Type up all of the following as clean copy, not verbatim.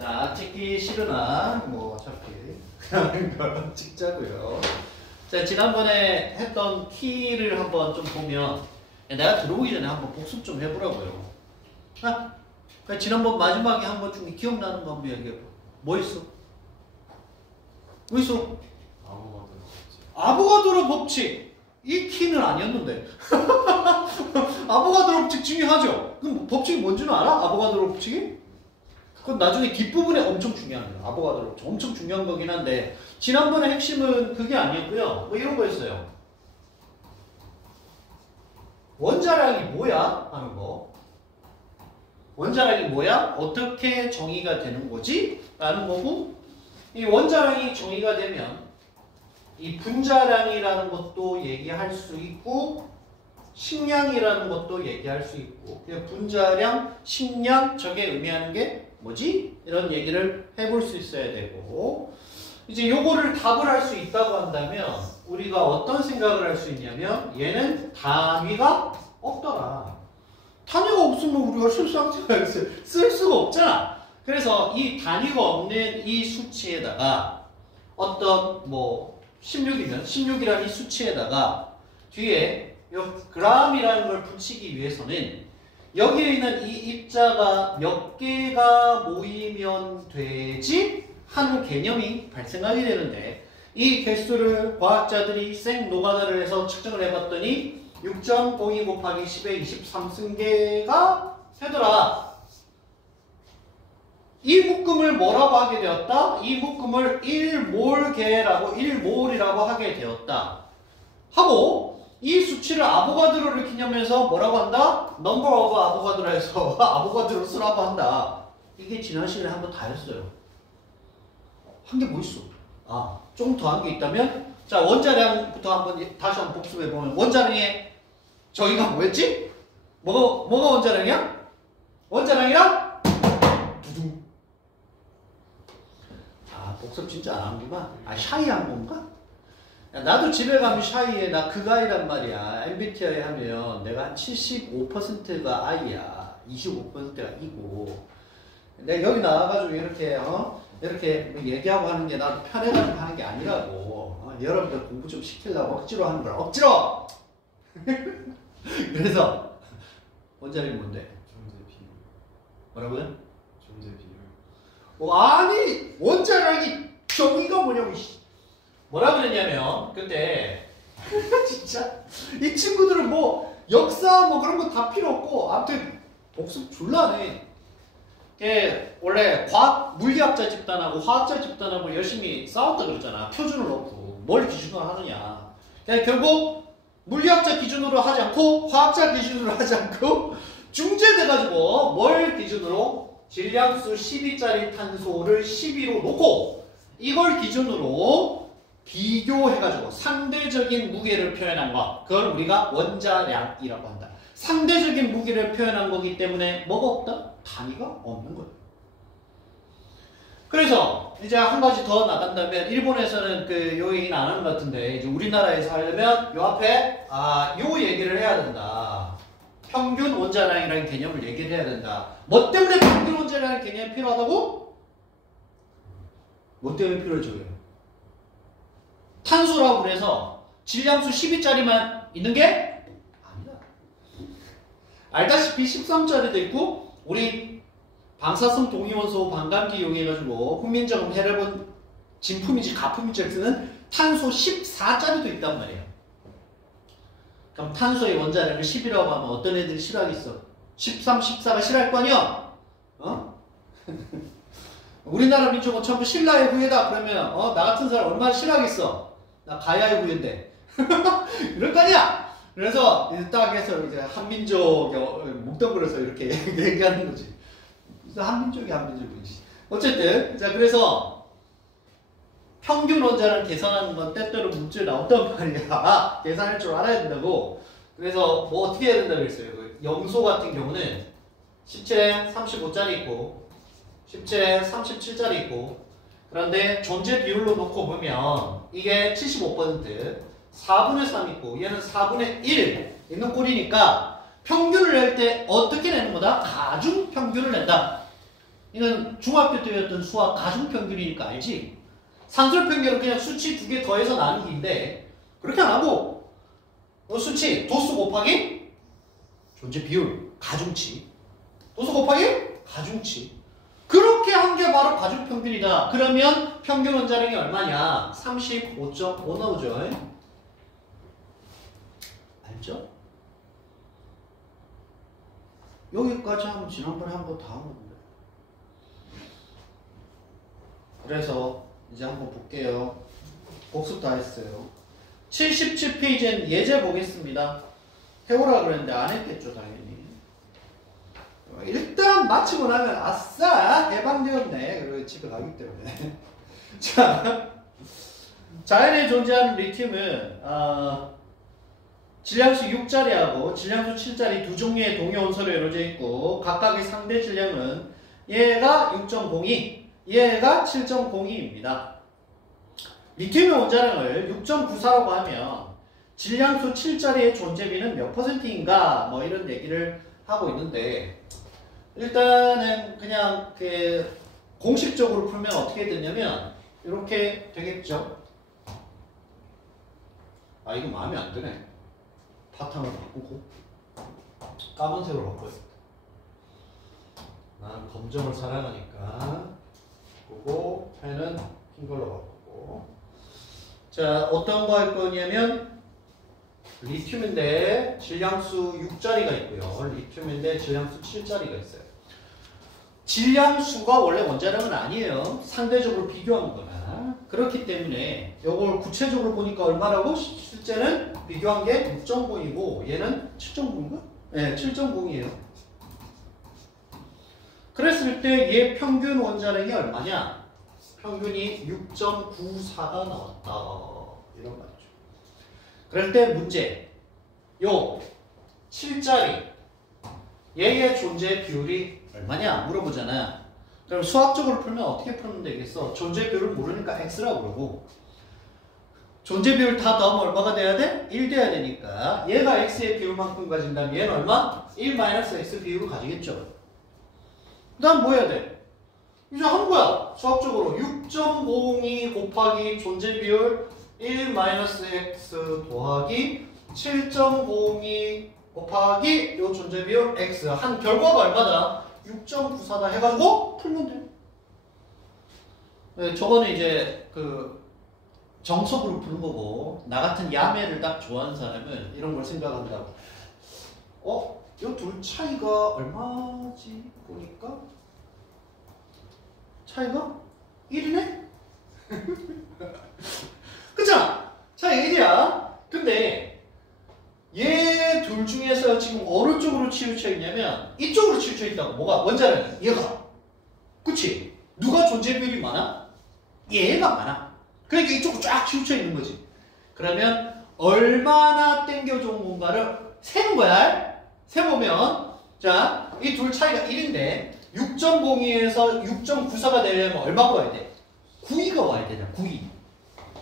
자, 찍기 싫으나 뭐 어차피 그냥 거 찍자고요. 자, 지난번에 했던 키를 한번 좀 보면 내가 들어오기 전에 한번 복습 좀 해보라고요. 아, 그러니까 지난번 마지막에 한 번 중에 기억나는 거 한번 얘기해봐. 뭐 있어? 뭐 있어? 아보가드로 법칙. 이 키는 아니었는데. 아보가드로 법칙 중요하죠? 그럼 법칙이 뭔지는 알아? 아보가드로 법칙이? 그건 나중에 뒷부분에 엄청 중요한 거예요. 아보가드로 법칙. 엄청 중요한 거긴 한데 지난번에 핵심은 그게 아니었고요. 뭐 이런 거였어요. 원자량이 뭐야? 하는 거. 원자량이 뭐야? 어떻게 정의가 되는 거지? 라는 거고, 이 원자량이 정의가 되면 이 분자량이라는 것도 얘기할 수 있고 식량이라는 것도 얘기할 수 있고, 분자량, 식량, 저게 의미하는 게 뭐지? 이런 얘기를 해볼 수 있어야 되고, 이제 요거를 답을 할 수 있다고 한다면 우리가 어떤 생각을 할 수 있냐면 얘는 단위가 없더라. 단위가 없으면 우리가 실수상태가 쓸 수가 없잖아. 그래서 이 단위가 없는 이 수치에다가 어떤 뭐 16이면 16이라는 이 수치에다가 뒤에 요 g이라는 걸 붙이기 위해서는 여기에 있는 이 입자가 몇 개가 모이면 되지? 하는 개념이 발생하게 되는데 이 개수를 과학자들이 생 노가다를 해서 측정을 해봤더니 6.02 곱하기 10의 23승계가 되더라. 이 묶음을 뭐라고 하게 되었다? 이 묶음을 1몰계라고 1몰이라고 하게 되었다. 하고 이 수치를 아보가드로를 기념해서 뭐라고 한다? number of 아보가드로에서 아보가드로 쓰라고 한다. 이게 지난 시간에 한번 다 했어요. 한 게 뭐 있어? 아, 좀 더 한 게 있다면? 자, 원자량부터 한번 다시 한번 복습해보면 원자량의 저희가 뭐였지? 뭐가 원자량이야? 원자량이랑 두둥. 아, 복습 진짜 안 하는구나. 아, 샤이 한 건가? 야, 나도 집에 가면 샤이에 나 그가이란 말이야. MBTI 하면 내가 한 75%가 I야. 25%가 E고. 내가 여기 나와가지고 이렇게 얘기하고 하는 게 나도 편해가지고 하는 게 아니라고. 여러분들 공부 좀 시키려고 억지로 하는 거야. 억지로! 그래서 원자량이 뭔데? 존재 비율. 뭐라고요? 존재 비율. 아니 원자량이 정의가 뭐냐고. 뭐라 그랬냐면 그때 진짜 이 친구들은 뭐 역사 뭐 그런 거 다 필요 없고 아무튼 복습 졸라네. 원래 물리학자 집단하고 화학자 집단하고 열심히 싸웠다 그랬잖아. 표준을 놓고 뭘 기준으로 하느냐. 결국 물리학자 기준으로 하지 않고 화학자 기준으로 하지 않고 중재돼가지고 뭘 기준으로 질량수 12짜리 탄소를 12로 놓고 이걸 기준으로 비교해가지고 상대적인 무게를 표현한 것, 그걸 우리가 원자량이라고 한다. 상대적인 무게를 표현한 거기 때문에 뭐가 없다? 단위가 없는 거예요. 그래서 이제 한 가지 더 나간다면 일본에서는 요 얘기는 안 하는 것 같은데 이제 우리나라에서 하려면 요 앞에 요 얘기를 해야 된다. 평균 원자량이라는 개념을 얘기를 해야 된다. 뭐 때문에 평균 원자량의 개념이 필요하다고? 뭐 때문에 필요해져요? 탄소라고 그래서 질량수 12짜리만 있는 게 아니다. 알다시피 13짜리도 있고 우리 방사성 동위원소 반감기 이용해가지고 훈민정음 해를 진품인지 가품인지 쓰는 탄소 14짜리도 있단 말이에요. 그럼 탄소의 원자량을 10이라고 하면 어떤 애들이 싫어하겠어? 13, 14가 싫어할 거 아니야? 우리나라 민족은 전부 신라의 후예다. 그러면 나 같은 사람 얼마나 싫어하겠어? 나 가야의 후예인데. 이럴 거 아니야? 그래서 딱 해서 이제 한민족 묵덩그려서 이렇게 얘기하는 거지. 한민족이지. 어쨌든 자 그래서 평균 원자를 계산하는 건 때때로 문제에 나온단 말이야. 계산할 줄 알아야 된다고. 그래서 뭐 어떻게 해야 된다고 그랬어요. 염소 같은 경우는 17에 35짜리 있고 17에 37짜리 있고, 그런데 존재 비율로 놓고 보면 이게 75%, 4분의 3 있고 얘는 4분의 1 있는 꼴이니까 평균을 낼 때 어떻게 내는 거다? 가중 평균을 낸다. 이건 중학교 때 배웠던 수학 가중평균이니까 알지? 산술평균은 그냥 수치 2개 더해서 나누기인데 그렇게 안 하고 수치 도수 곱하기 존재 비율 가중치 도수 곱하기 가중치 그렇게 한 게 바로 가중평균이다. 그러면 평균 원자량이 얼마냐? 35.5 나오죠. 알죠? 여기까지 하면 지난번에 한 번 다 한 건데. 그래서 이제 한번 볼게요. 복습 다 했어요. 77페이지엔 예제 보겠습니다. 해오라 그랬는데 안 했겠죠, 당연히. 일단 마치고 나면 아싸! 해방되었네. 그리고 집에 가기 때문에. 자, 자연에 존재하는 리튬은 질량수 6짜리하고 질량수 7짜리 두 종류의 동위원소로 이루어져 있고 각각의 상대 질량은 얘가 6.02, 얘가 7.02입니다. 리튬의 원자량을 6.94라고 하면 질량수 7짜리의 존재비는 몇 %인가 뭐 이런 얘기를 하고 있는데 일단은 그냥 그 공식적으로 풀면 어떻게 되냐면 이렇게 되겠죠. 아 이거 마음에 안 드네. 바탕을 바꾸고 까만색으로 바꿔요. 나는 검정을 사랑하니까 그리고 펜은 흰 걸로 바꾸고 자 어떤 거 할 거냐면 리튬인데 질량수 6짜리가 있고요. 리튬인데 질량수 7짜리가 있어요. 질량수가 원래 원자량은 아니에요. 상대적으로 비교하는 거나 그렇기 때문에 이걸 구체적으로 보니까 얼마라고? 실제는 비교한 게 6.0이고 얘는 7.0인가? 네, 7.0이에요. 그랬을 때 얘 평균 원자량이 얼마냐? 평균이 6.94가 나왔다. 이런 말이죠. 그럴 때 문제. 요 7짜리 얘의 존재 비율이 얼마냐 물어보잖아. 그럼 수학적으로 풀면 어떻게 풀면 되겠어? 존재 비율을 모르니까 x라고 그러고 존재 비율 다 더하면 얼마가 돼야 돼? 1 돼야 되니까 얘가 x의 비율만큼 가진다면 얘는 얼마? 1-x 비율을 가지겠죠. 그 다음 뭐 해야 돼? 이제 하는 거야. 수학적으로 6.02 곱하기 존재 비율 1-x 더하기 7.02 곱하기 요 존재 비율 x 한 결과가 얼마다? 6.94다 해가지고 풀면 돼. 네, 저거는 이제 그 정석으로 푸는 거고 나 같은 야매를 딱 좋아하는 사람은 이런 걸 생각한다고. 요 둘 차이가 얼마지? 보니까 차이가 1이네? 그쵸? 차이 1이야. 근데 얘 둘 중에서 지금 어느 쪽으로 치우쳐 있냐면 이쪽으로 치우쳐 있다고. 뭐가? 원자량이 얘가. 그치? 누가 존재 비율이 많아? 얘가 많아. 그러니까 이쪽으로 쫙 치우쳐 있는 거지. 그러면 얼마나 땡겨준 건가를 세는 거야. 세보면 자, 이 둘 차이가 1인데 6.02에서 6.94가 되려면 얼마가 와야 돼? 9위가 와야 되잖아. 9위.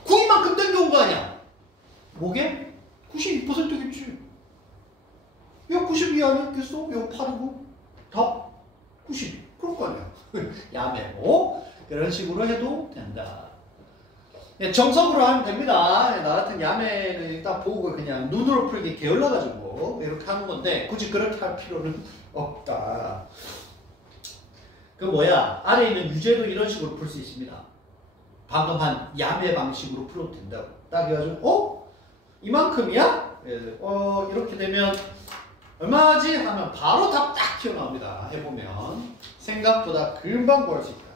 9위만큼 땡겨온 거 아니야? 뭐게? 92%겠지. 야 92 아니었겠어? 야 8이고 답 90. 그럴 거 아니야. 야매고 그런 식으로 해도 된다. 정석으로 하면 됩니다. 나 같은 야매는 딱 보고 그냥 눈으로 풀기 게을러가지고 이렇게 하는 건데 굳이 그렇게 할 필요는 없다. 그 뭐야? 아래에 있는 유제도 이런 식으로 풀 수 있습니다. 방금 한 야매 방식으로 풀어도 된다고. 딱 해가지고 이만큼이야? 이렇게 되면 얼마지? 하면 바로 답 딱 튀어나옵니다. 해보면 생각보다 금방 구할 수 있다.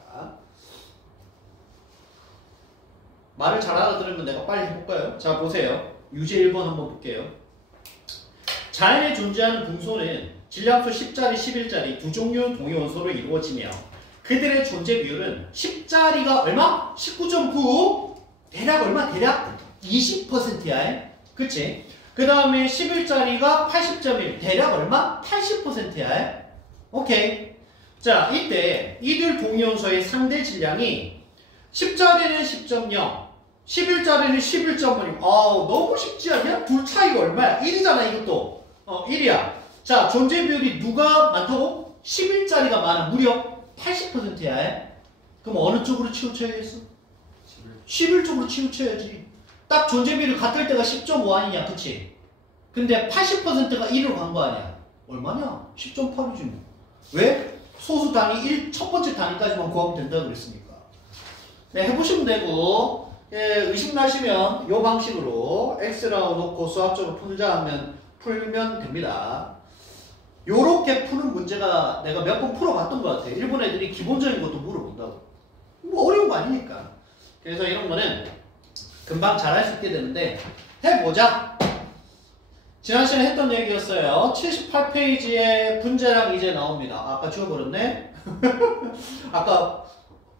말을 잘 알아들으면 내가 빨리 해볼까요? 자 보세요. 유제 1번 한번 볼게요. 자연에 존재하는 분소는 질량수 10짜리, 11짜리 두 종류 동위원소로 이루어지며 그들의 존재 비율은 10짜리가 얼마? 19.9 대략 얼마? 대략 20%야. 그치? 그 다음에 11짜리가 80.1 대략 얼마? 80%야. 오케이. 자 이때 이들 동위원소의 상대 질량이 10짜리는 10.0 11짜리는 11.5 너무 쉽지 않냐? 둘 차이가 얼마야? 1이잖아 이것도 1이야. 자 존재 비율이 누가 많다고? 11짜리가 많아. 무려 80%야. 그럼 어느 쪽으로 치우쳐야겠어? 11. 11쪽으로 치우쳐야지. 딱 존재비율 같을 때가 10.5 아니냐, 그치? 근데 80%가 1로 간 거 아니야? 얼마냐? 10.8이지 뭐. 왜? 소수 단위 첫 번째 단위까지만 구하면 된다 그랬으니까. 네, 해보시면 되고, 예, 의심 나시면 이 방식으로 x라고 놓고 수학적으로 풀면 됩니다. 요렇게 푸는 문제가 내가 몇 번 풀어봤던 것 같아. 일본 애들이 기본적인 것도 물어본다고. 뭐 어려운 거 아니니까. 그래서 이런 거는 금방 잘할 수 있게 되는데 해보자. 지난 시간에 했던 얘기였어요. 78페이지에 분자량 이제 나옵니다. 아까 지워버렸네. 아까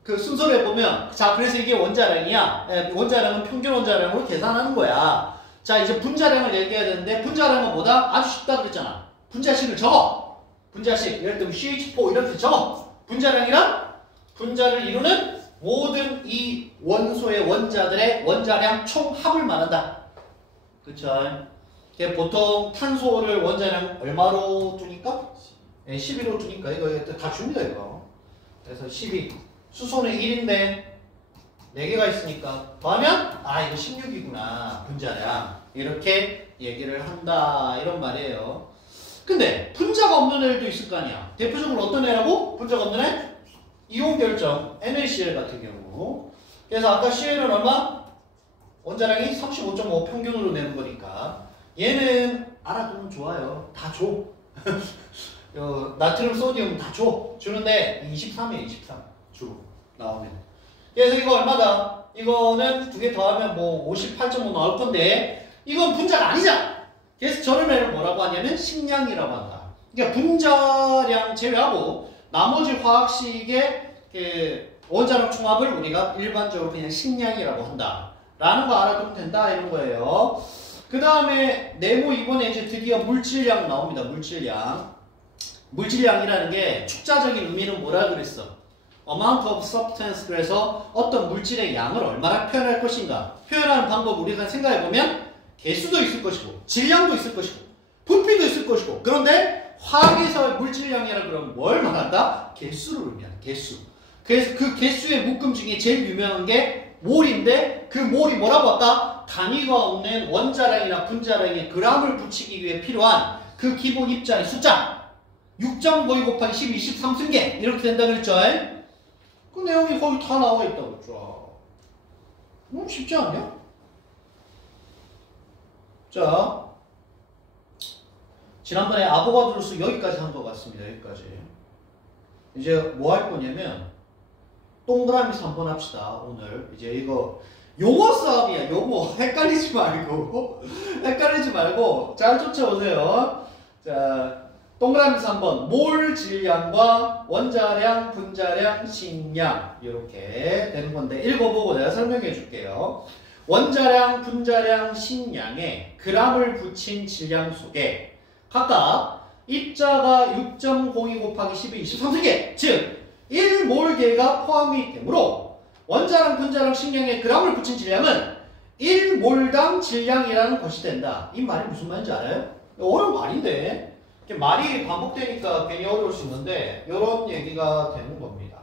그 순서를 보면 자 그래서 이게 원자량이야. 원자량은 평균 원자량으로 계산하는 거야. 자 이제 분자량을 얘기해야 되는데 분자량은 뭐다? 아주 쉽다 그랬잖아. 분자식을 적어. 분자식 예를 들면 CH4 이렇게 적어. 분자량이란 분자를 이루는 모든 이 원소의 원자들의 원자량 총합을 말한다. 그쵸? 보통 탄소를 원자량 얼마로 두니까? 12로 두니까 이거 다 줍니다 이거. 그래서 12. 수소는 1인데 4개가 있으니까 더하면 아 이거 16이구나 분자량. 이렇게 얘기를 한다 이런 말이에요. 근데 분자가 없는 애들도 있을 거 아니야. 대표적으로 어떤 애라고? 분자가 없는 애? 이온 결정 NaCl 같은 경우. 그래서 아까 Cl은 얼마? 원자량이 35.5 평균으로 내는 거니까 얘는 알아두면 좋아요. 다 줘. 나트륨, 소디움 다 줘. 주는데 23이에요. 23 주로 나오면. 그래서 이거 얼마다? 이거는 두 개 더하면 뭐 58.5 나올 건데 이건 분자가 아니잖아. 그래서 저런 애를 뭐라고 하냐면 식량이라고 한다. 그러니까 분자량 제외하고 나머지 화학식의 그 원자력 총합을 우리가 일반적으로 그냥 식량이라고 한다. 라는 거 알아두면 된다 이런 거예요. 그 다음에 네모 이번에 이제 드디어 물질량 나옵니다. 물질량. 물질량이라는 게 축자적인 의미는 뭐라 그랬어? amount of substance. 그래서 어떤 물질의 양을 얼마나 표현할 것인가. 표현하는 방법 우리가 생각해보면 개수도 있을 것이고 질량도 있을 것이고 부피도 있을 것이고 그런데 화학에서의 물질량이라 그러면 뭘 말한다? 개수를 의미한다. 개수. 그래서 그 개수의 묶음 중에 제일 유명한 게 몰인데 그 몰이 뭐라고 할까? 단위가 없는 원자량이나 분자량에 g을 붙이기 위해 필요한 그 기본 입자의 숫자 6.52 곱하기 12, 23승계 이렇게 된다 그랬죠? 그 내용이 거기 다 나와 있다고 그랬죠. 너무 쉽지 않냐? 자, 지난번에 아보가드로스 여기까지 한 것 같습니다. 여기까지. 이제 뭐 할 거냐면 동그라미에서 한번 합시다. 오늘 이제 이거 용어 싸움이야. 용어 헷갈리지 말고 헷갈리지 말고 잘 쫓아오세요. 자, 동그라미에서 한번 몰 질량과 원자량, 분자량, 식량 이렇게 되는 건데 읽어보고 내가 설명해 줄게요. 원자량, 분자량, 식량에 g을 붙인 질량 속에 각각 입자가 6.02 곱하기 12, 23승계 즉 1몰계가 포함이 되므로 원자량, 분자량, 식량에 g을 붙인 질량은 1몰당 질량이라는 것이 된다. 이 말이 무슨 말인지 알아요? 어려운 말인데 말이 반복되니까 괜히 어려울 수 있는데 이런 얘기가 되는 겁니다.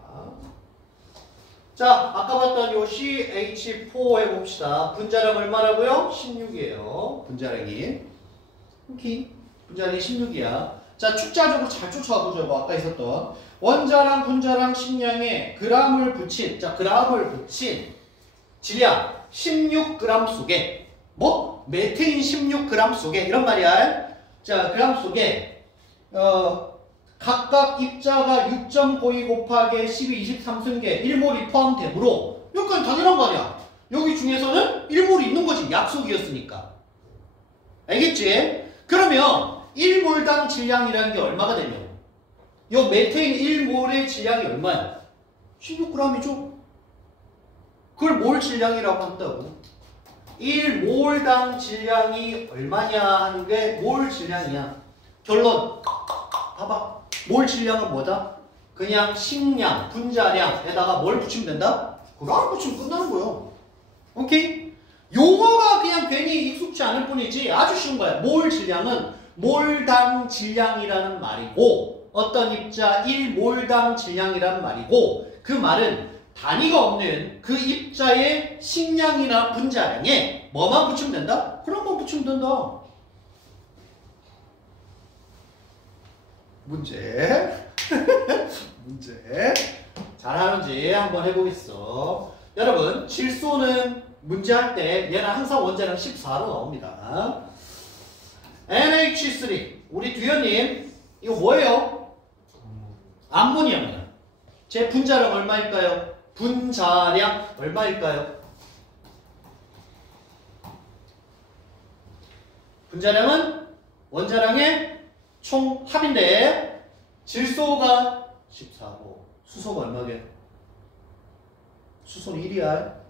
자, 아까 봤던 요 CH4 해봅시다. 분자량 얼마라고요? 16이에요. 분자량이. 오케이. 분자량이 16이야. 자, 축자적으로 잘 쫓아와 보자고. 아까 있었던 원자량, 분자량, 식량에 g을 붙인, 자, g을 붙인 질량 16g 속에 뭐? 메테인 16g 속에 이런 말이야. 자, g 속에 각각 입자가 6.52 곱하기 12, 23승계 1몰이 포함되므로 여기까지 당연한 거 아니야. 여기 중에서는 1몰이 있는 거지. 약속이었으니까. 알겠지? 그러면 1몰당 질량이라는 게 얼마가 되냐고. 요 메테인 1몰의 질량이 얼마야? 16g이죠. 그걸 몰 질량이라고 한다고. 1몰당 질량이 얼마냐 하는 게 몰 질량이야. 결론. 봐봐. 몰 질량은 뭐다? 그냥 식량, 분자량에다가 뭘 붙이면 된다? g을 붙이면 끝나는 거예요. 오케이? 용어가 그냥 괜히 익숙지 않을 뿐이지 아주 쉬운 거야. 몰 질량은 몰당 질량이라는 말이고 어떤 입자 1몰당 질량이란 말이고 그 말은 단위가 없는 그 입자의 식량이나 분자량에 뭐만 붙이면 된다? 그런 거 붙이면 된다. 문제. 문제. 잘하는지 한번 해보겠어. 여러분, 질소는 문제할 때 얘는 항상 원자량 14로 나옵니다. NH3. 우리 두현님, 이거 뭐예요? 암모니아입니다. 제 분자량 얼마일까요? 분자량 얼마일까요? 분자량은 원자량의 총 합인데 질소가 14고 수소가 얼마게? 수소는 1이야.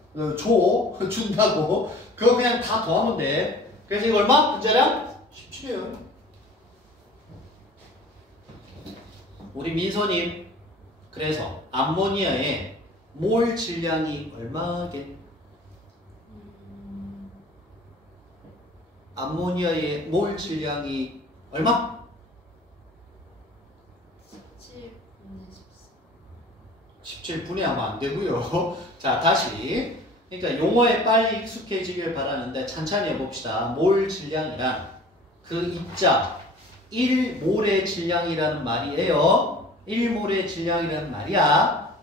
준다고. 그거 그냥 다 더하면 돼. 그래서 이거 얼마? 분자량 17이에요. 우리 민서님, 그래서 암모니아의 몰 질량이 얼마게? 암모니아의 몰 질량이 얼마? 17분의 하면 안 되고요. 자, 다시. 그러니까 용어에 빨리 익숙해지길 바라는데 천천히 해봅시다. 몰 질량이란 그 입자 1몰의 질량이라는 말이에요. 1몰의 질량이라는 말이야.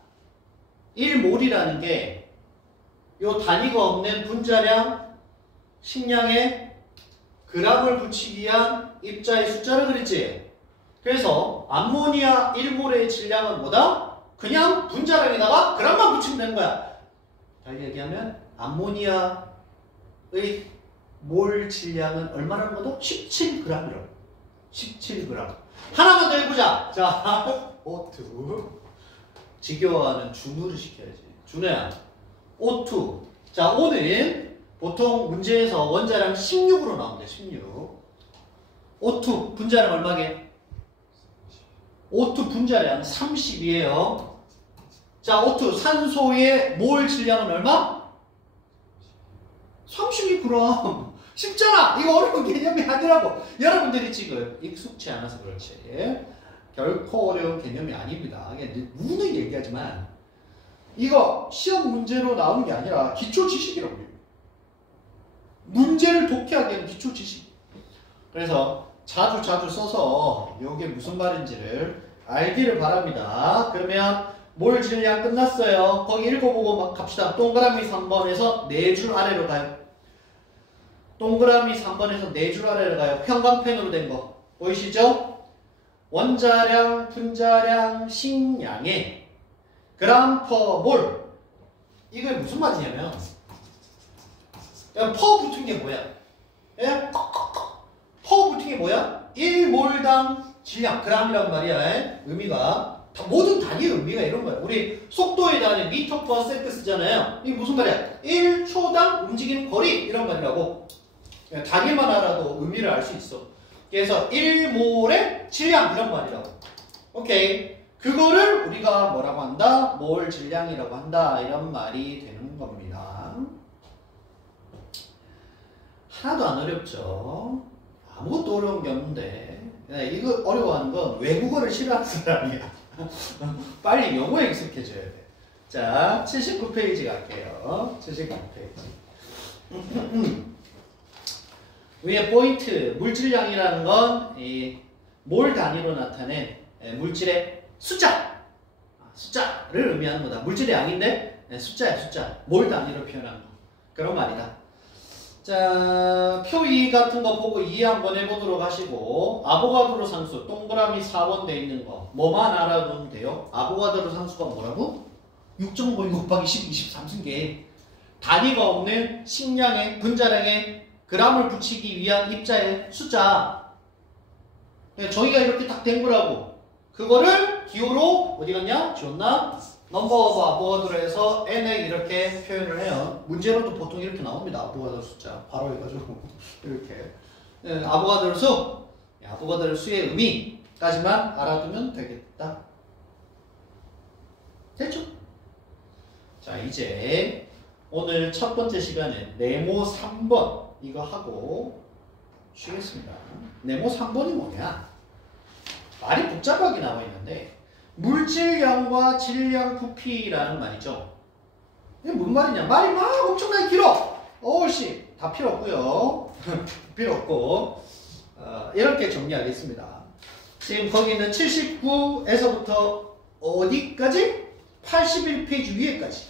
1몰이라는 게 요 단위가 없는 분자량, 식량에 그람을 붙이기 위한 입자의 숫자를 그랬지. 그래서 암모니아 1몰의 질량은 뭐다? 그냥 분자량에다가 그람만 붙이면 되는 거야. 달리 얘기하면 암모니아의 몰 질량은 얼마라는 거다? 17g이라고. 17g. 하나만 더 해보자. 자, O2. 지겨워하는 준우를 시켜야지. 준우야, O2. 자, O는 보통 문제에서 원자량 16으로 나온대. 16. O2 분자량 얼마게? O2 분자량 30이에요. 자, O2 산소의 몰 질량은 얼마? 32g. 쉽잖아. 이거 어려운 개념이 아니라고. 여러분들이 지금 익숙치 않아서 그렇지. 결코 어려운 개념이 아닙니다. 누누이 얘기하지만 이거 시험 문제로 나오는 게 아니라 기초 지식이라고 해요. 문제를 독해하게 하는 기초 지식. 그래서 자주 써서 이게 무슨 말인지를 알기를 바랍니다. 그러면 몰 질량 끝났어요. 거기 읽어보고 막 갑시다. 동그라미 3번에서 4줄 아래로 가요. 동그라미 3번에서 4줄 아래로 가요. 형광펜으로 된 거. 보이시죠? 원자량, 분자량, 식량에 그람 퍼 몰. 이게 무슨 말이냐면 퍼 붙은 게 뭐야? 예? 퍼 붙은 게 뭐야? 1몰당 질량, 그람이란 말이야. 의미가. 모든 단위의 의미가 이런 거야. 우리 속도에 대한 미터 퍼 세컨드 쓰잖아요. 이게 무슨 말이야? 1초당 움직이는 거리 이런 말이라고. 단위만 알아도 의미를 알 수 있어. 그래서 1몰의 질량 이런 말이라고. 오케이. 그거를 우리가 뭐라고 한다? 몰 질량이라고 한다. 이런 말이 되는 겁니다. 하나도 안 어렵죠? 아무것도 어려운 게 없는데. 이거 어려워하는 건 외국어를 싫어하는 사람이야. 빨리 영어에 익숙해져야 돼. 자, 79페이지 갈게요. 79페이지. 위에 포인트, 물질량이라는 건 몰 단위로 나타낸 물질의 숫자를 의미하는 거다. 물질의 양인데 숫자야, 숫자. 몰 단위로 표현한 거. 그런 말이다. 자, 표 2 같은 거 보고 이해 한번 해보도록 하시고, 아보가드로 상수, 동그라미 4번 돼 있는 거, 뭐만 알아두면 돼요? 아보가드로 상수가 뭐라고? 6.5 곱하기 10, 23승계. 단위가 없는 식량의, 분자량에 그람을 붙이기 위한 입자의 숫자. 저희가 이렇게 딱 된 거라고. 그거를 기호로 어디 갔냐? 지웠나? 넘버 오브 아보가드로 해서 n에 이렇게 표현을 해요. 문제로도 보통 이렇게 나옵니다. 아보가드로 숫자. 바로 해가지고 이렇게. 아보가드로 수. 아보가드로 수의 의미까지만 알아두면 되겠다. 됐죠? 자, 이제 오늘 첫 번째 시간에 네모 3번 이거 하고 쉬겠습니다. 네모 3번이 뭐냐? 말이 복잡하게 나와 있는데 물질량과 질량 부피라는 말이죠. 이게 뭔 말이냐? 말이 막 엄청나게 길어. 어우씨 다 필요 없고요. 필요 없고 이렇게 정리하겠습니다. 지금 거기는 79에서부터 어디까지? 81페이지 위에까지.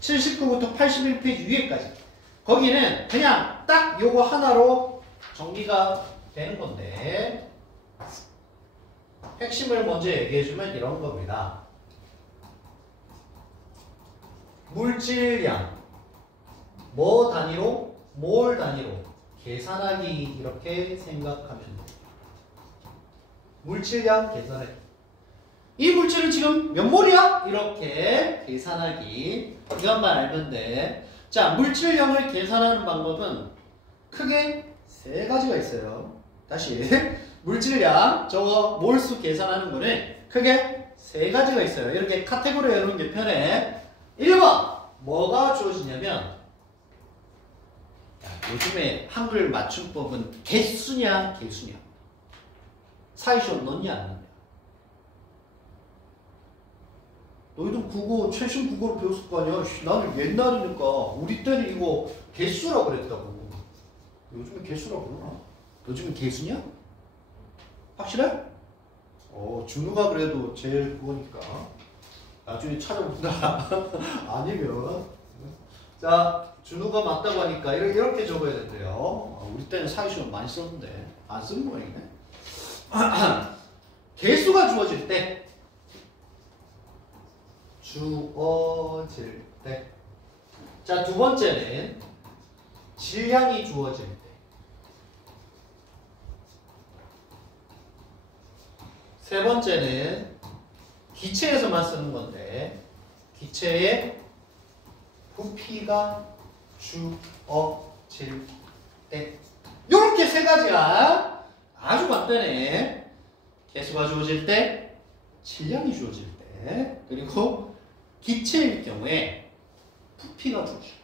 79부터 81페이지 위에까지. 거기는 그냥 딱 요거 하나로 정리가 되는 건데 핵심을 먼저 얘기해주면 이런 겁니다. 물질량 뭐 단위로? 몰 단위로 계산하기 이렇게 생각하면 돼요. 물질량 계산하기. 이 물질은 지금 몇 몰이야? 이렇게 계산하기. 이것만 알면 돼. 자, 물질량을 계산하는 방법은 크게 세 가지가 있어요. 다시 물질량 저거 몰수 계산하는 거는 크게 세 가지가 있어요. 이렇게 카테고리 해놓은 게 편해. 1번 뭐가 주어지냐면 요즘에 한글 맞춤법은 개수냐 개수냐. 사이시험 넣냐 안 넣냐. 너희도 국어 최신 국어를 배웠을 거 아니야. 나는 옛날이니까 우리 때는 이거 개수라 그랬다고. 요즘에 개수라고 그러나? 요즘은 개수냐? 확실해? 준우가 그래도 제일 그거니까 나중에 찾아본다. 아니면 자 준우가 맞다고 하니까 이렇게 적어야 된대요. 우리 때는 사이시험 많이 썼는데 안 쓰는 모양이네. 개수가 주어질 때 자, 두 번째는 질량이 주어질 때. 세 번째는 기체에서만 쓰는 건데 기체의 부피가 주어질 때. 요렇게 세 가지가 아주 간단해. 개수가 주어질 때, 질량이 주어질 때, 그리고 기체일 경우에 부피가 주어질 때.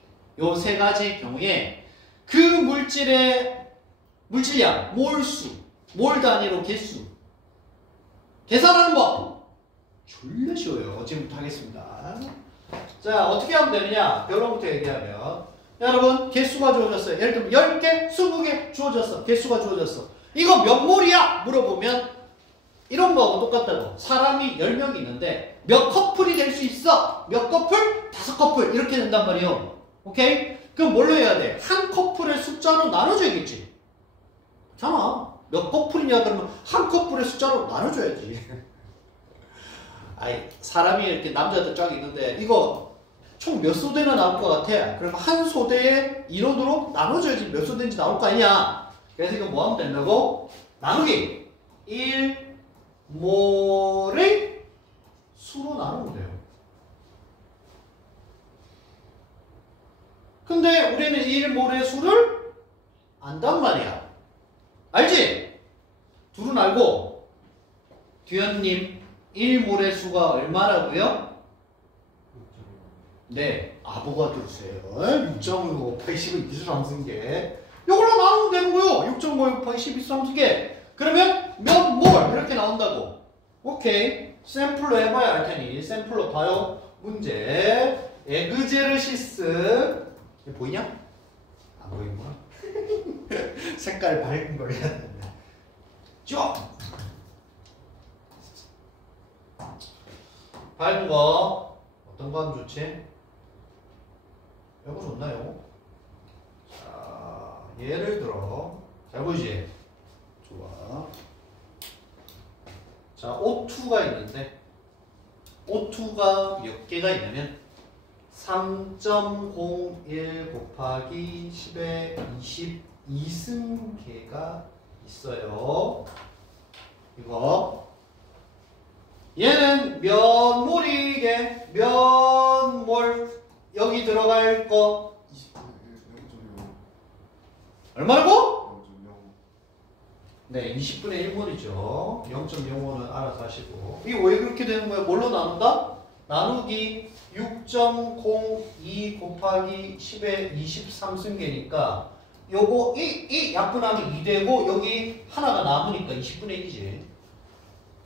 요 세 가지 경우에 그 물질의 물질량, 몰수, 몰 단위로 개수 계산하는 법 졸라 쉬워요. 지금부터 하겠습니다. 자, 어떻게 하면 되느냐? 결론부터 얘기하면 여러분 개수가 주어졌어요. 예를 들면 10개, 20개 주어졌어. 개수가 주어졌어. 이거 몇 몰이야? 물어보면 이런 거하고 똑같다고. 사람이 10명이 있는데 몇 커플이 될 수 있어? 몇 커플? 5커플 이렇게 된단 말이에요. 오케이? 그럼 뭘로 해야 돼? 한 커플의 숫자로 나눠줘야겠지. 괜찮아. 몇 커플이냐 그러면 한 커플의 숫자로 나눠줘야지. 아이, 사람이 이렇게 남자들 쫙 있는데 이거 총 몇 소대나 나올 것 같아? 그러면 한 소대의 인원으로 나눠줘야지 몇 소대인지 나올 거 아니야. 그래서 이거 뭐 하면 된다고? 나누기 1몰의 수로 나누면 돼요. 근데 우리는 1몰의 수를 안단 말이야. 알지? 둘은 알고. 듀현님 1몰의 수가 얼마라고요? 네, 아보가드로세요. 6.5 곱하기 10은 23승계. 이걸로 나누면 되는 거요. 6.5 곱하기 10 23승계. 그러면 몇 몰 이렇게 나온다고. 오케이. 샘플로 해봐야 알 테니 샘플로 봐요. 문제. 에그제르시스. 이거 보이냐? 안 보이는구나. 색깔 밝은 걸 해야 되네. 쭉! 밝은 거 어떤 거 하면 좋지? 이거 좋나요? 자, 예를 들어 잘 보이지? 좋아. 자, O2가 있는데 O2가 몇 개가 있냐면 3.01 곱하기 10의 22승계가 있어요. 이거 얘는 몇 몰이게? 몇 몰? 여기 들어갈 거 0.0. 얼마라고? 0.0. 네, 20분의 1몰이죠. 0.05는 알아서 하시고. 이거 왜 그렇게 되는 거야? 뭘로 나눈다? 나누기 6.02 곱하기 10의 23승계니까 요거 이 약분하면 2되고 여기 하나가 남으니까 20분의 1이지.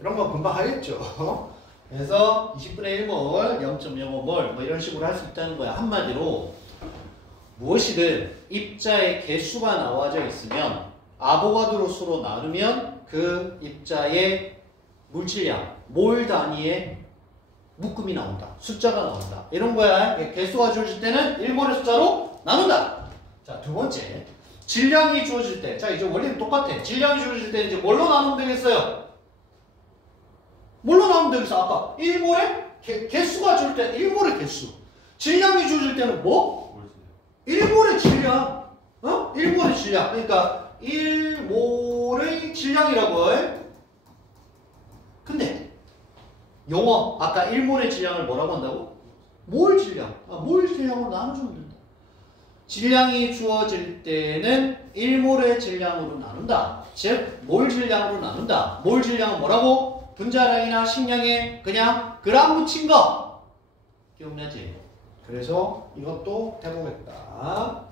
이런 거 금방 하겠죠. 그래서 20분의 1몰, 0.05몰 뭐 이런 식으로 할 수 있다는 거야. 한마디로 무엇이든 입자의 개수가 나와져 있으면 아보가드로 수로 나누면 그 입자의 물질량, 몰 단위의 묶음이 나온다. 숫자가 나온다. 이런 거야. 개수가 주어질 때는 1몰의 숫자로 나눈다. 자, 두 번째. 질량이 주어질 때. 자, 이제 원리는 똑같아. 질량이 주어질 때 이제 뭘로 나누면 되겠어요? 뭘로 나누면 되겠어? 아까 1몰의 개수가 주어질 때 1몰의 개수. 질량이 주어질 때는 뭐? 1몰의 질량. 어? 1몰의 질량. 그러니까 1몰의 질량이라고 해. 근데 용어 아까 1몰의 질량을 뭐라고 한다고? 몰 질량. 몰 질량으로 나눠주면 된다. 질량이 주어질 때는 1몰의 질량으로 나눈다. 즉, 몰 질량으로 나눈다. 몰 질량은 뭐라고? 분자량이나 식량에 그냥 그람 붙인 거. 기억나지? 그래서 이것도 해보겠다.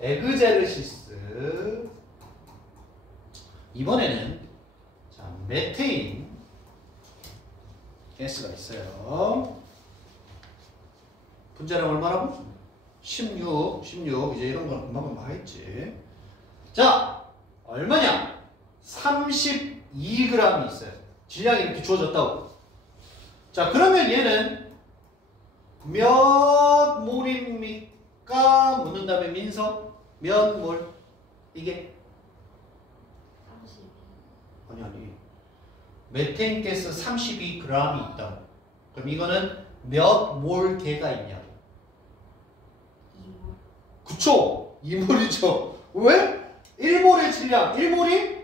에그제르시스. 이번에는 자, 메테인 가스가 있어요. 분자량 얼마라고? 16 이제 이런 거는 금방 하겠지. 자, 얼마냐? 32g이 있어요. 질량이 이렇게 주어졌다고. 자, 그러면 얘는 몇 몰입니까? 묻는 다음에 민서 몇 몰? 이게 32. 아니 메테인 가스 32g이 있다고. 그럼 이거는 몇 몰 개가 있냐고. 2몰. 그쵸? 2몰이죠. 왜? 1몰의 질량 1몰이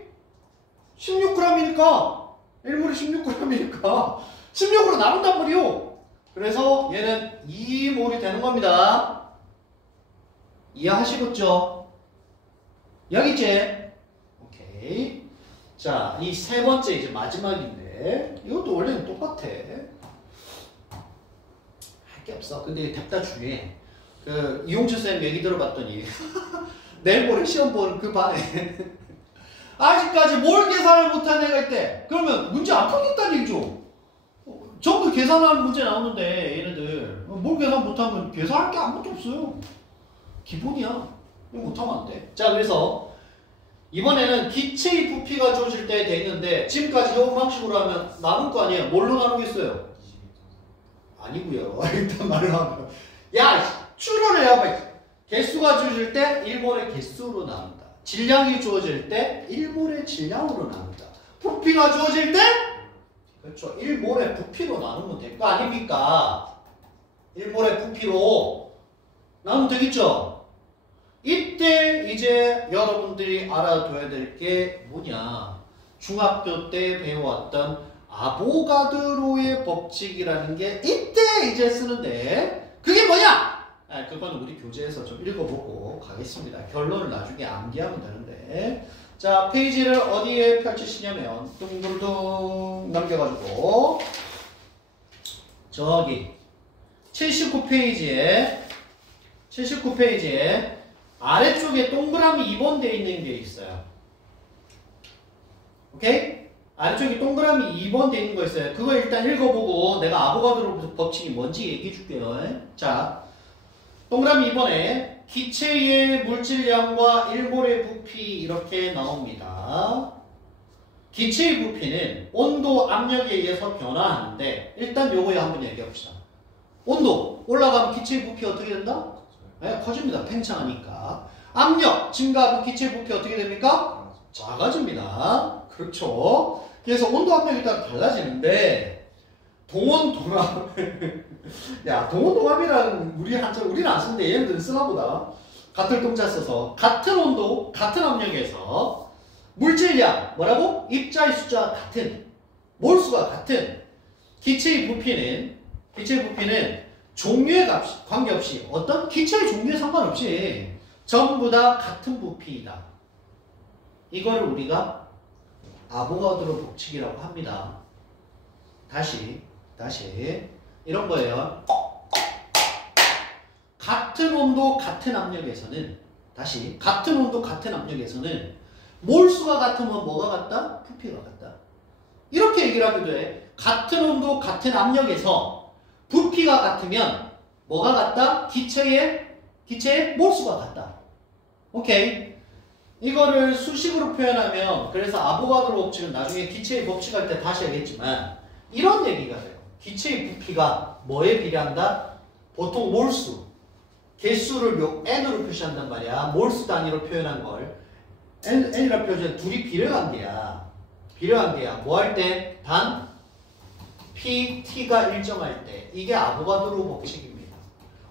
16g이니까 1몰이 16g이니까 16으로 나눈단 말이요. 그래서 얘는 2몰이 되는 겁니다. 이해하시겠죠? 여기지? 오케이. 자, 이 세 번째 이제 마지막인데 이것도 원래는 똑같아. 할 게 없어. 근데 답다 중에 그 이용주 쌤 얘기 들어봤더니 내일 모레 시험 보는 그 반에 아직까지 몰 계산을 못한 애가 있대. 그러면 문제 안 풀겠다는 얘기죠. 전부 계산하는 문제 나오는데 얘네들 몰 계산 못하면 계산할 게 아무것도 없어요. 기본이야. 이거 못하면 안 돼. 자, 그래서 이번에는 기체의 부피가 주어질 때 돼 있는데 지금까지 이 방식으로 하면 나눌 거 아니에요. 뭘로 나누겠어요? 아니고요. 일단 말을 하면 야, 추론을 해봐. 개수가 주어질 때 1몰의 개수로 나눈다. 질량이 주어질 때 1몰의 질량으로 나눈다. 부피가 주어질 때 그렇죠. 1몰의 부피로 나누면 될 거 아닙니까? 1몰의 부피로 나누면 되겠죠? 이때 이제 여러분들이 알아둬야 될 게 뭐냐? 중학교 때 배워왔던 아보가드로의 법칙이라는 게 이때 이제 쓰는데 그게 뭐냐? 그건 우리 교재에서 좀 읽어보고 가겠습니다. 결론을 나중에 암기하면 되는데 자, 페이지를 어디에 펼치시냐면 둥글둥 넘겨가지고 저기 79페이지에 아래쪽에 동그라미 2번 돼 있는 게 있어요. 오케이? 아래쪽에 동그라미 2번 돼 있는 거 있어요. 그거 일단 읽어보고 내가 아보가드로 법칙이 뭔지 얘기해 줄게요. 자, 동그라미 2번에 기체의 물질량과 1몰의 부피 이렇게 나옵니다. 기체의 부피는 온도, 압력에 의해서 변화하는데 일단 요거에 한번 얘기해 봅시다. 온도 올라가면 기체의 부피 어떻게 된다? 네, 커집니다. 팽창하니까. 압력 증가하면 기체의 부피 어떻게 됩니까? 작아집니다. 그렇죠. 그래서 온도, 압력에 따라 달라지는데 동온, 동압 야, 동온, 동압이라는 우리는 안 쓰는데 얘네들은 쓰나 보다. 같은 동자 써서 같은 온도, 같은 압력에서 물질량 뭐라고? 입자의 숫자가 같은 몰수가 같은 기체의 부피는 종류에 관계없이 어떤 기체의 종류에 상관없이 전부 다 같은 부피이다. 이걸 우리가 아보가드로 법칙이라고 합니다. 다시 이런 거예요. 같은 온도 같은 압력에서는 몰수가 같으면 뭐가 같다? 부피가 같다. 이렇게 얘기를 하기도 해. 같은 온도, 같은 압력에서 부피가 같으면 뭐가 같다? 기체의 몰수가 같다. 오케이. 이거를 수식으로 표현하면 그래서 아보가드로 법칙은 나중에 기체의 법칙 할 때 다시 하겠지만 이런 얘기가 돼요. 기체의 부피가 뭐에 비례한다? 보통 몰수. 개수를 n으로 표시한단 말이야. 몰수 단위로 표현한 걸 n이라 표시한 둘이 비례관계야. 비례관계야. 뭐 할 때? 단 PT가 일정할 때. 이게 아보가드로 법칙입니다.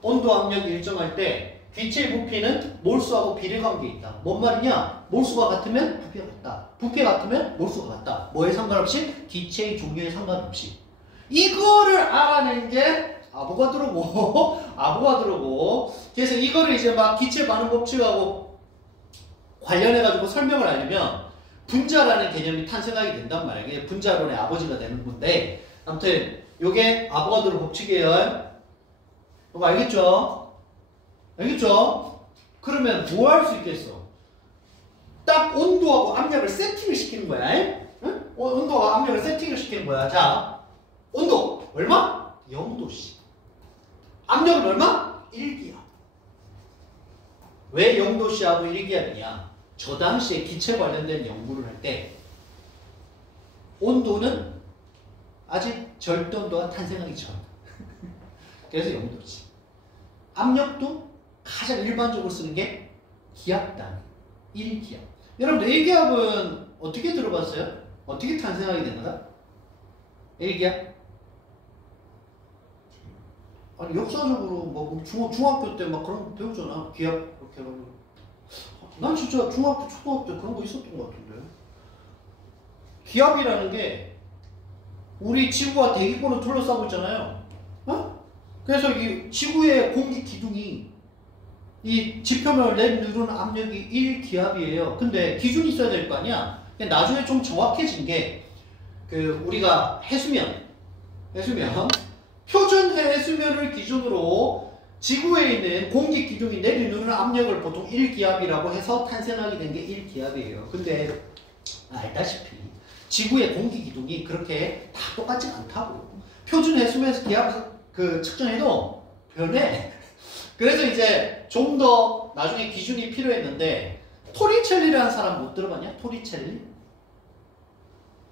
온도 압력이 일정할 때 기체의 부피는 몰수하고 비례관계에 있다. 뭔 말이냐? 몰수가 같으면 부피가 같다. 부피가 같으면 몰수가 같다. 뭐에 상관없이? 기체의 종류에 상관없이. 이거를 알아낸 게 아보가드로고 아보가드로고. 그래서 이거를 이제 막 기체 반응 법칙하고 관련해가지고 설명을 하려면 분자라는 개념이 탄생하게 된단 말이에요. 분자론의 아버지가 되는 건데 아무튼 요게 아보가드로 법칙이에요. 이거 알겠죠? 알겠죠? 그러면 뭐 할 수 있겠어? 딱 온도하고 압력을 세팅을 시키는 거야. 응? 온도와 압력을 세팅을 시키는 거야. 자, 온도 얼마? 0도씨. 압력은 얼마? 1기압. 왜 0도씨하고 1기압이냐? 저 당시에 기체 관련된 연구를 할 때 온도는 아직 절대온도가 탄생하기 전. 그래서 0도씨. 압력도 가장 일반적으로 쓰는 게 기압단, 1기압. 여러분들 1기압은 어떻게 들어봤어요? 어떻게 탄생하게 된 거다? 1기압? 아니 역사적으로 뭐 중학교 때 막 그런 거 배우잖아. 기압 이렇게 해가지고. 난 진짜 중학교, 초등학교 때 그런 거 있었던 것 같은데. 기압이라는 게 우리 지구가 대기권을 둘러싸고 있잖아요. 어? 그래서 이 지구의 공기 기둥이 이 지표면을 내누르는 압력이 1기압이에요. 근데 기준이 있어야 될 거 아니야? 나중에 좀 정확해진 게 그 우리가 해수면 표준 해수면을 기준으로 지구에 있는 공기 기둥이 내리누르는 압력을 보통 1기압이라고 해서 탄생하게 된 게 1기압이에요. 근데 알다시피 지구의 공기 기둥이 그렇게 다 똑같지 않다고. 표준 해수면에서 기압에서 그 측정해도 변해. 그래서 이제 좀 더 나중에 기준이 필요했는데 토리첼리라는 사람 못 들어봤냐? 토리첼리?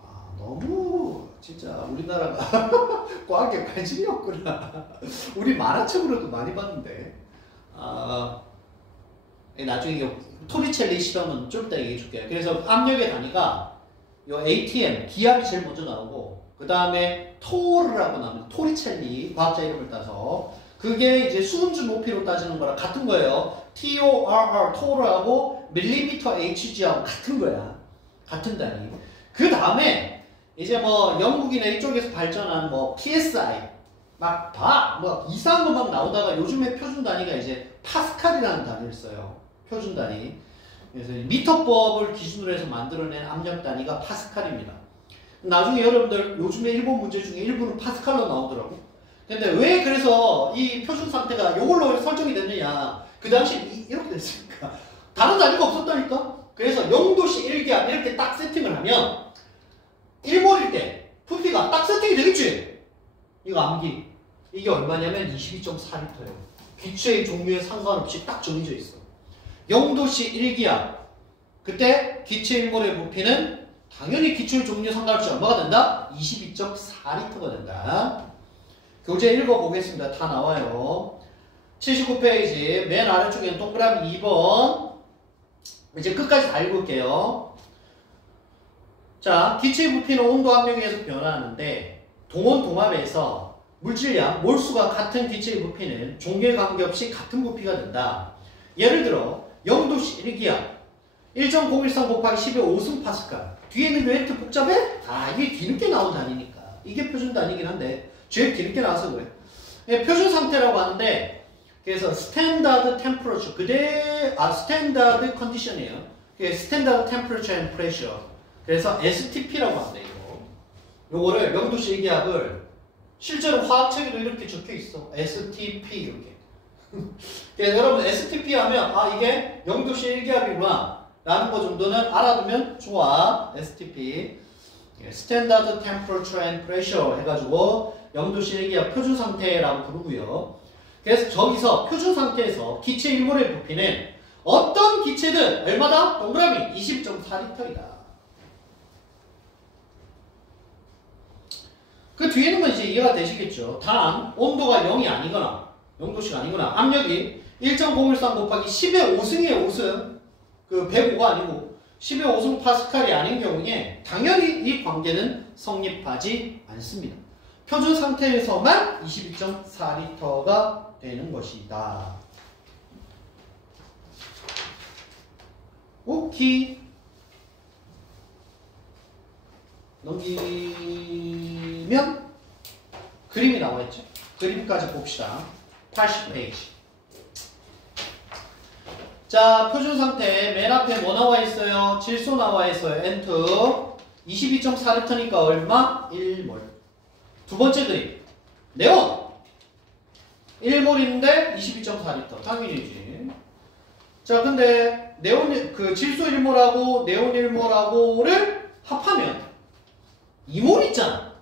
아 너무 진짜 우리나라가 과학에 관심이 없구나. 우리 만화책으로도 많이 봤는데 나중에 토리첼리 실험은 좀 이따 얘기해 줄게요. 그래서 압력의 단위가 요 ATM 기압이 제일 먼저 나오고 그 다음에 토르라고 나옵니다. 토리첼리 과학자 이름을 따서 그게 이제 수은주 높이로 따지는 거랑 같은 거예요. TORR 토르하고 밀리미터 HG하고 같은 거야. 같은 단위. 그 다음에 이제 뭐 영국이나 이쪽에서 발전한 뭐 PSI 뭐 이상한 거 막 나오다가 요즘에 표준 단위가 이제 파스칼이라는 단위를 써요. 표준 단위. 그래서 미터법을 기준으로 해서 만들어낸 압력 단위가 파스칼입니다. 나중에 여러분들 요즘에 일본 문제 중에 일부는 파스칼로 나오더라고. 근데 왜 그래서 이 표준 상태가 이걸로 설정이 됐느냐? 그 당시 이렇게 됐으니까 다른 단위가 없었다니까. 그래서 0도씨 1기압 이렇게 딱 세팅을 하면 1몰일 때 부피가 딱 세팅이 되겠지? 이거 암기. 이게 얼마냐면 22.4L예요. 기체의 종류에 상관없이 딱 정해져 있어. 0도씨 1기압. 그때 기체 1몰의 부피는 당연히 기체의 종류에 상관없이 얼마가 된다? 22.4L가 된다. 교재 읽어보겠습니다. 다 나와요. 79페이지 맨 아래쪽에는 동그라미 2번. 이제 끝까지 다 읽을게요. 자, 기체의 부피는 온도 압력에 의해서 변화하는데 동온 동압에서 물질량, 몰수가 같은 기체의 부피는 종류에 관계없이 같은 부피가 된다. 예를 들어 0도씨 1기압 1.013 곱하기 10의 5승파스칼. 뒤에는 왜 이렇게 복잡해? 이게 뒤늦게 나온 단위니까. 이게 표준 단위긴 한데 제일 뒤늦게 나와서 그래. 표준 상태라고 하는데 그래서 스탠다드 템퍼러처 스탠다드 컨디션이에요. 스탠다드 템퍼러처 앤 프레셔. 그래서 STP라고 합니다. 요거를 0도씨 1기압을 실제로 화학책에도 이렇게 적혀 있어. STP 이렇게. 그래서 여러분 STP 하면 이게 0도씨 1기압이구나 라는 거 정도는 알아두면 좋아. STP. 스탠다드 템퍼러처 앤 프레셔 해가지고 영도실 얘기야 표준 상태라고 부르고요. 그래서 저기서 표준 상태에서 기체 일몰의 부피는 어떤 기체든 얼마다? 동그라미 20.4리터이다. 그 뒤에는 건 이제 이해가 되시겠죠. 단 온도가 0이 아니거나 0도씨가 아니거나 압력이 1.013 곱하기 10의 5승이에요. 5승. 그 105가 아니고 10의 5승 파스칼이 아닌 경우에 당연히 이 관계는 성립하지 않습니다. 표준 상태에서만 22.4리터가 되는 것이다. 오케이. 넘기면 그림이 나와있죠. 그림까지 봅시다. 80페이지. 자, 표준 상태 맨 앞에 뭐 나와 있어요? 질소 나와 있어요. 엔터. 22.4리터니까 얼마? 1몰. 두 번째 그림. 네온. 1몰인데 22.4리터. 당연히지. 자, 근데 네온 그 질소 1몰하고 네온 1몰하고를 합하면 2몰 있잖아.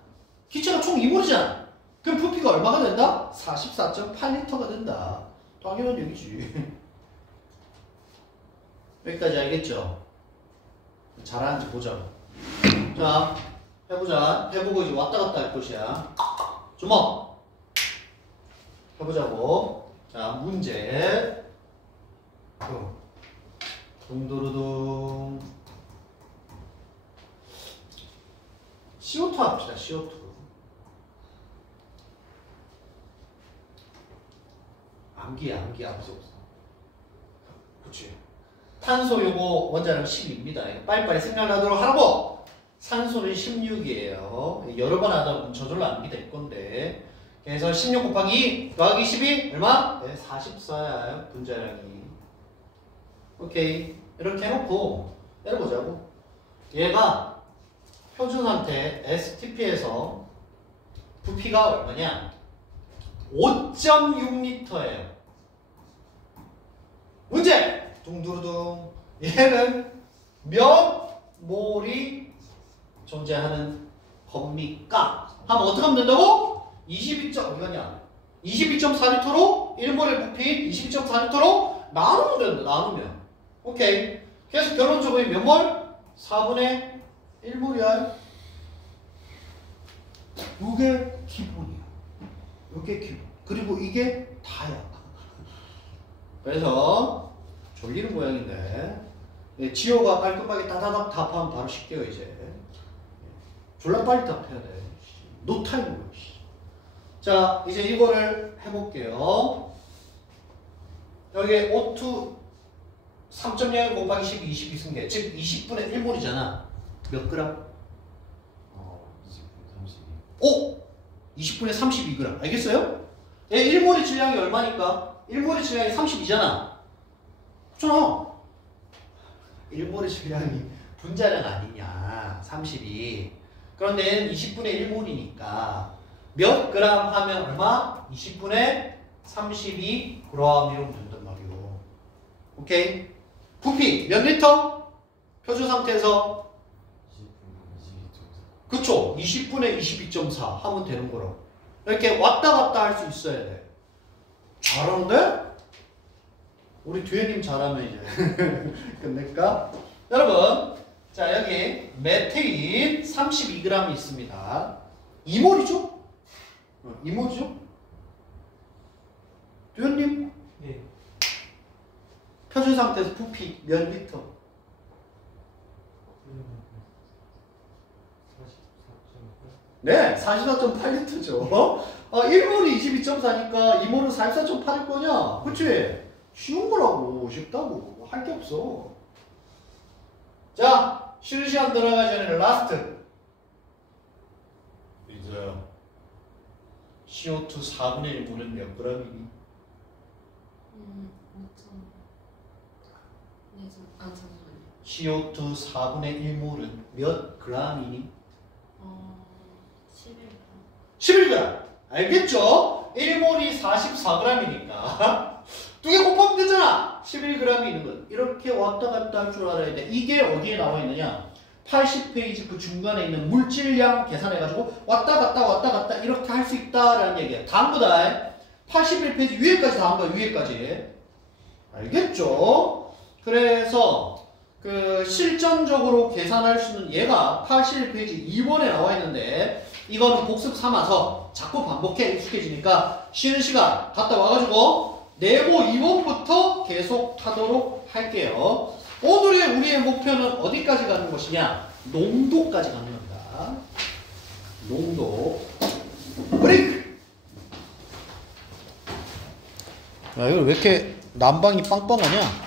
기체가 총 2몰이잖아. 그럼 부피가 얼마가 된다? 44.8리터가 된다. 당연한 얘기지. 여기까지 알겠죠? 잘하는지 보자고. 자, 해보자. 해보고 이제 왔다 갔다 할 것이야. 주먹. 해보자고. 자, 문제. 둥두루둥. CO2 합시다. CO2. 암기야, 암기 암수 없어. 그치. 탄소 요거 원자량 10입니다. 빨리빨리 생각나도록 하라고! 산소는 16이에요. 여러 번 하다 보면 저절로 암기될 건데. 그래서 16 곱하기 2 더하기 12 얼마? 네, 44야. 분자량이. 오케이. 이렇게 해놓고 때려보자고. 얘가 표준 상태 STP에서 부피가 얼마냐? 5.6리터예요. 문제! 둥두루둥. 얘는 몇 몰이 존재하는 겁니까? 하면 어떻게 하면 된다고? 22.4리터로 1몰의 부피인 22.4리터로 나누면 된다. 나누면. 오케이. 그래서 결론적으로 몇 몰? 4분의 1몰이야. 이게 기본이야. 이게 기본. 그리고 이게 다야. 그래서 졸리는 모양인데 지호가 깔끔하게 따다닥 답하면 바로 쉽게요. 이제 졸라 빨리 답해야 돼. 노 타임이야. 자, 이제 이거를 해볼게요. 여기 O2 3.0 곱하기 12, 22승계. 즉 20분의 1몰이잖아. 몇 그램? 20분에 32. 오! 20분에 32g. 알겠어요? 얘 1몰의 질량이 얼마니까? 1몰의 질량이 32잖아. 그렇잖아. 1몰의 질량이 분자량 아니냐. 32. 그런데 얘는 20분의 1몰이니까 몇 그램 하면 얼마? 20분의 32g 이러면 된단 말이오. 오케이? 부피 몇 리터? 표준 상태에서 20분에 22.4. 그쵸? 20분에 22.4 하면 되는 거라고. 이렇게 왔다 갔다 할 수 있어야 돼. 잘하는데? 우리 뒤에님 잘하면 이제 끝낼까? 여러분, 자 여기 메테인 32g 있습니다. 2몰이죠? 2몰이죠? 뒤에님? 예. 표준 상태에서 부피 몇 리터? 44.8. 네, 44.8리터죠. 1몰이 22.4니까 2몰은 44.8일 거냐? 그치? 쉬운 거라고. 쉽다고. 할 게 없어. 자, 쉬는 시간 들어가기 전에 라스트. 이제요. CO2 4분의 1몰은 몇 g이니? 5점. 네, 잠시만요. CO2 4분의 1몰은 몇 g이니? 11g. 11g. 알겠죠? 1몰이 44g이니까 두 개 곱하면 되잖아. 11g이 있는 건 이렇게 왔다 갔다 할 줄 알아야 돼. 이게 어디에 나와 있느냐? 80페이지 그 중간에 있는 물질량 계산해가지고 왔다 갔다 이렇게 할 수 있다라는 얘기야. 다 한 거다. 81페이지 위에까지 다 한 거야. 위에까지. 알겠죠? 그래서 그 실전적으로 계산할 수 있는 얘가 81페이지 2번에 나와 있는데 이거는 복습 삼아서 자꾸 반복해 익숙해지니까 쉬는 시간 갔다 와가지고 내고 2번부터 계속 하도록 할게요. 오늘의 우리의 목표는 어디까지 가는 것이냐? 농도까지 가는 겁니다. 농도. 브레이크! 야, 이거 왜 이렇게 난방이 빵빵하냐?